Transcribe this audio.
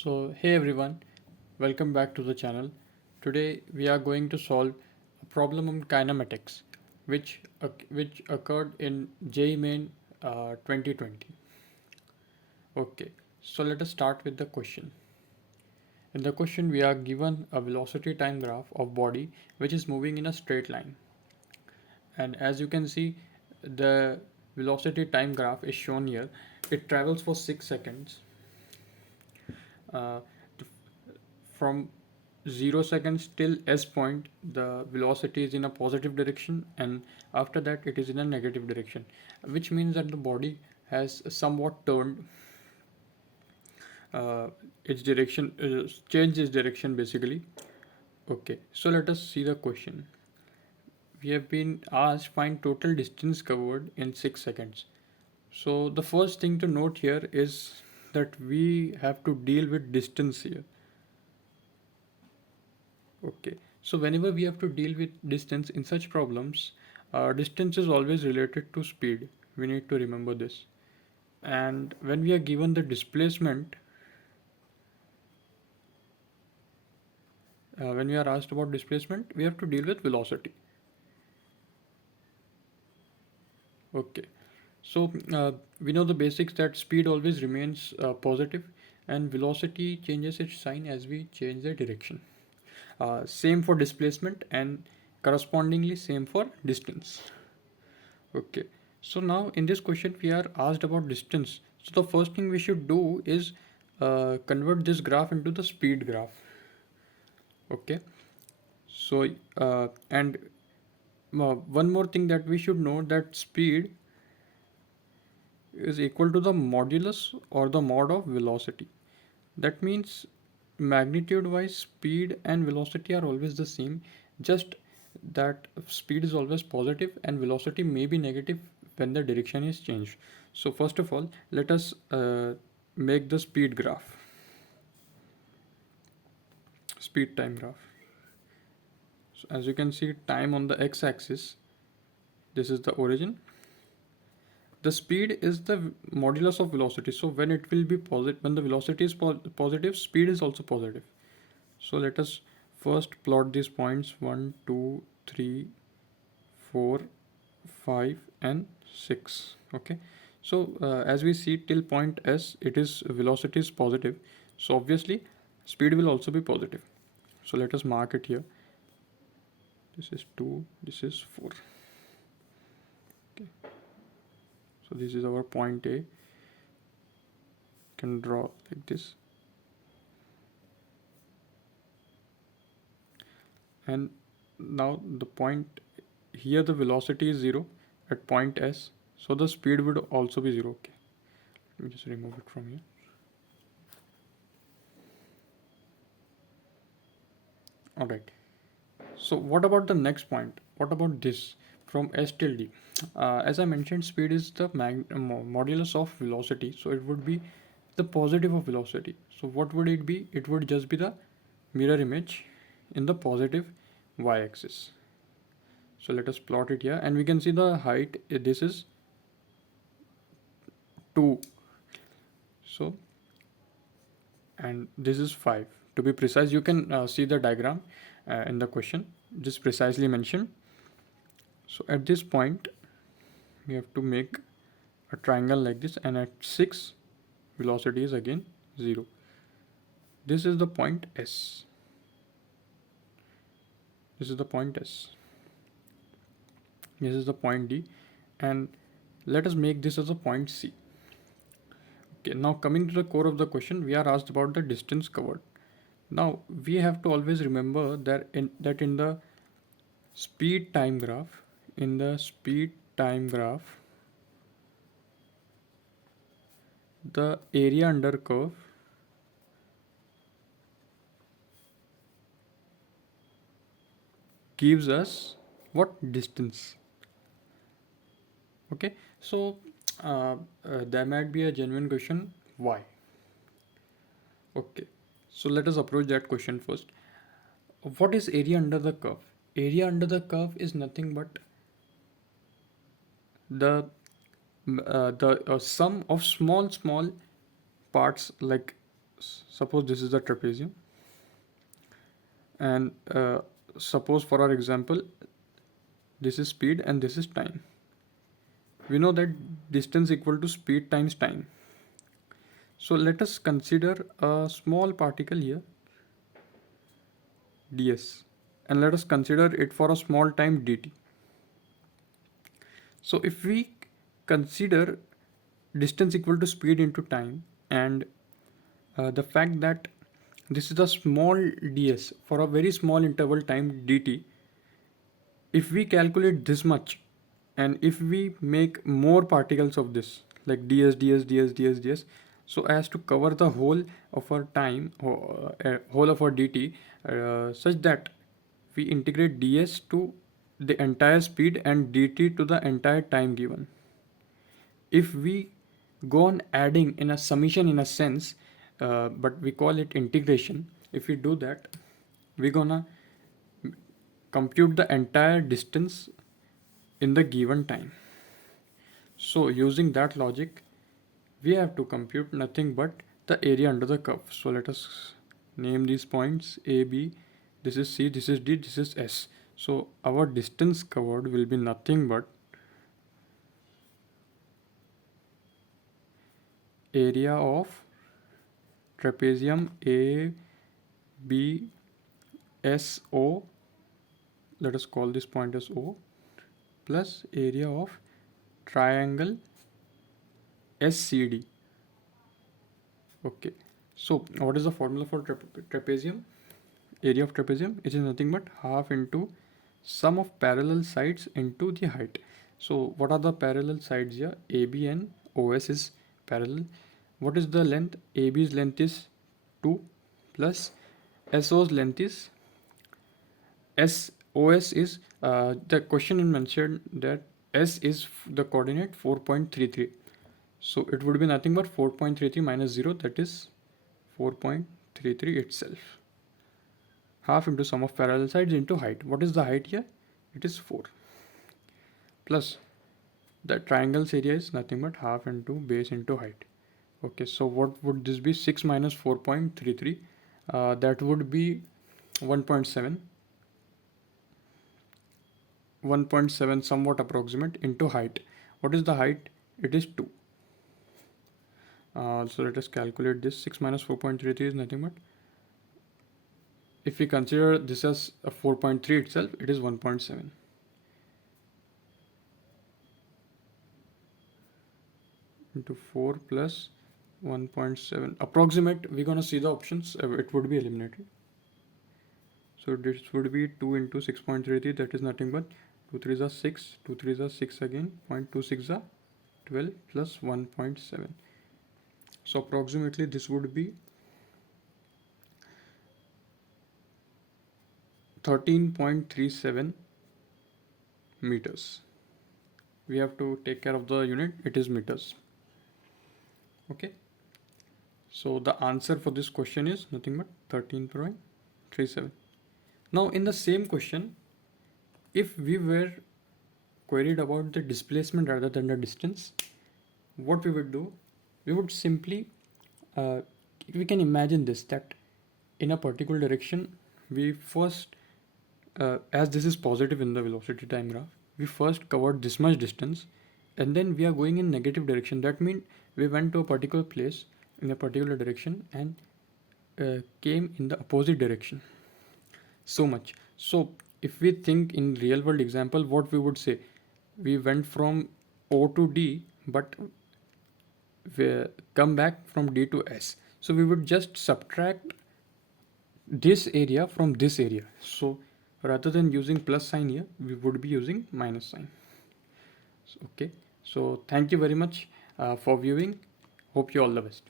So, hey everyone, welcome back to the channel. Today we are going to solve a problem on kinematics, which occurred in Jee Main 2020. Okay, so let us start with the question. In the question, we are given a velocity time graph of body which is moving in a straight line, and as you can see, the velocity time graph is shown here. It travels for 6 seconds. Uh, from 0 seconds till s point, the velocity is in a positive direction, and after that it is in a negative direction, which means that the body has somewhat turned uh, its direction, changed its direction basically. Okay, so let us see the question. We have been asked find total distance covered in 6 seconds. So the first thing to note here is that we have to deal with distance here. Okay, so whenever we have to deal with distance in such problems, distance is always related to speed. We need to remember this. And when we are given the displacement, when we are asked about displacement, we have to deal with velocity. Okay, so we know the basics that speed always remains positive and velocity changes its sign as we change the direction. Same for displacement and correspondingly same for distance. Okay, so now in this question we are asked about distance. So the first thing we should do is convert this graph into the speed graph. Okay, so and one more thing that we should know, that speed is equal to the modulus or the mod of velocity. That means magnitude wise speed and velocity are always the same, just that speed is always positive and velocity may be negative when the direction is changed. So first of all, let us make the speed graph, speed time graph. So as you can see, time on the x-axis, this is the origin. The speed is the modulus of velocity. So when it will be positive, when the velocity is positive, speed is also positive. So let us first plot these points 1, 2, 3, 4, 5, and 6. Okay. So as we see till point S, it is velocity is positive. So obviously speed will also be positive. So let us mark it here. This is 2, this is 4. Okay. So this is our point A. Can draw like this. And now the point here, the velocity is 0 at point S, so the speed would also be 0. Okay, let me just remove it from here. Alright, so what about the next point? What about this from S till D? As I mentioned, speed is the modulus of velocity, so it would be the positive of velocity. So what would it be? It would just be the mirror image in the positive y-axis. So let us plot it here, and we can see the height. This is 2. So, and this is 5. To be precise, you can see the diagram in the question. Just precisely mentioned. So at this point, we have to make a triangle like this, and at 6, velocity is again 0. This is the point S. This is the point S. This is the point D, and let us make this as a point C. Okay, now coming to the core of the question, we are asked about the distance covered. Now we have to always remember that in the speed time graph, the area under curve gives us what distance. Okay, so there might be a genuine question, why? Okay, so let us approach that question first. What is area under the curve? Area under the curve is nothing but the sum of small parts, like suppose this is the trapezium, and suppose for our example this is speed and this is time. We know that distance equal to speed times time. So let us consider a small particle here, ds, and let us consider it for a small time dt. So if we consider distance equal to speed into time, and the fact that this is a small ds for a very small interval time dt, if we calculate this much and if we make more particles of this like ds, so as to cover the whole of our time, whole of our dt, such that we integrate ds to the entire speed and dt to the entire time given. If we go on adding in a summation in a sense, but we call it integration, if we do that, we're gonna compute the entire distance in the given time. So using that logic, we have to compute nothing but the area under the curve. So let us name these points A, B, this is C, this is D, this is S. So our distance covered will be nothing but area of trapezium A, B, S, O, let us call this point as O, plus area of triangle SCD. Okay, so what is the formula for trapezium? Area of trapezium, it is nothing but half into sum of parallel sides into the height. So what are the parallel sides here? AB and OS is parallel. What is the length? AB's length is 2 plus SO's length is SOS is the question mentioned that S is the coordinate 4.33. So it would be nothing but 4.33 minus 0, that is 4.33 itself. Half into sum of parallel sides into height. What is the height here? It is 4. Plus the triangle's area is nothing but half into base into height. Okay, so what would this be? 6 minus 4.33. That would be 1.7. 1.7 somewhat approximate into height. What is the height? It is 2. So let us calculate this. 6 minus 4.33 is nothing but, if we consider this as a 4.3 itself, it is 1.7. Into 4 plus 1.7. Approximate, we're gonna see the options. It would be eliminated. So this would be 2 into 6.33, that is nothing but 2 3s are 6, 2 3s are 6 again, 0.26 are 12 plus 1.7. So approximately this would be 13.37 meters. We have to take care of the unit, it is meters. Okay, so the answer for this question is nothing but 13.37. Now in the same question, if we were queried about the displacement rather than the distance, what we would do, we would simply we can imagine this, that in a particular direction we first, as this is positive in the velocity time graph, we first covered this much distance, and then we are going in negative direction. That means we went to a particular place in a particular direction and came in the opposite direction so much. So if we think in real world example, what we would say, we went from O to D, but we come back from D to S. So we would just subtract this area from this area. So rather than using plus sign here, we would be using minus sign. So, okay, so thank you very much for viewing. Hope you all the best.